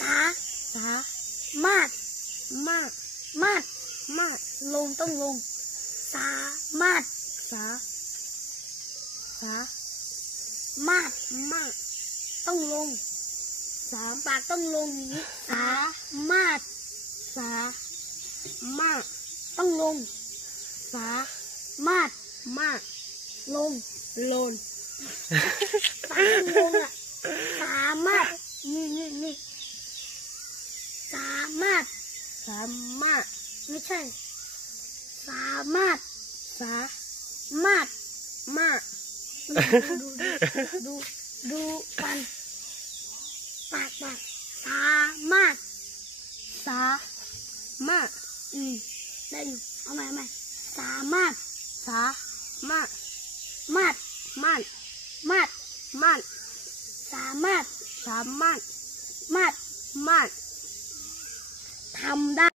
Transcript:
สามารถมาดลงต้องลงสามารถสามารถต้องลงปากต้องลงอย่างนี้สามารถต้องลงสามารถลงปากต้องลงอ่ะสามารถนี่สามารถไม่ใช่สามารถดูกันปากสามารถได้อยู่เอาใหม่สามารถมาดสามารถทำได้